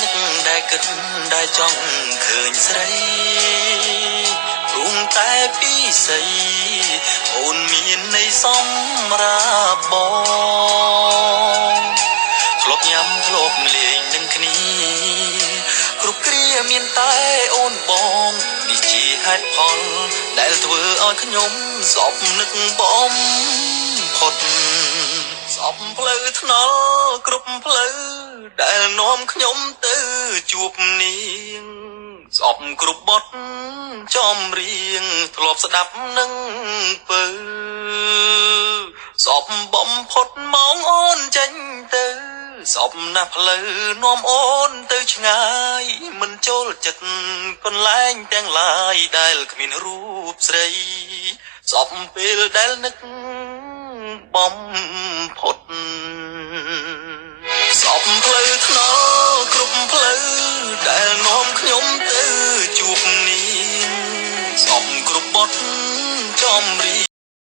នឹកដែលគិតដែលចង់ឃើញស្រីព្រមតែពីស្អីអូនមាននៃសម្រាប់បងធ្លាប់ញ៉ាំធ្លាប់លេងនឹងគ្នាគ្រប់គ្រាមានតែអូនបងនេះជាហេតុផលដែលធ្វើឲ្យខ្ញុំសពនឹកបងផុតសពផ្លូវថ្នល់គ្រប់ផ្លូវដែលនាំខ្ញុំទៅជួបនាងស្អប់គ្រប់បទចំរៀងធ្លាប់ស្ដាប់នឹងពើស្អប់បំផុតមកអូនចេញទៅស្អប់ណាស់ផ្លូវនាំអូនទៅឆ្ងាយមិនចូលចិត្តកន្លែងទាំងឡាយដែលគ្មានរូបស្រីស្អប់ពេលដែលនឹកបំផុតស្អប់ផ្លូវថ្នល់គ្រប់ផ្លូវដែលនាំខ្ញុំទៅជួបនាងស្អប់គ្រប់បទចំរៀ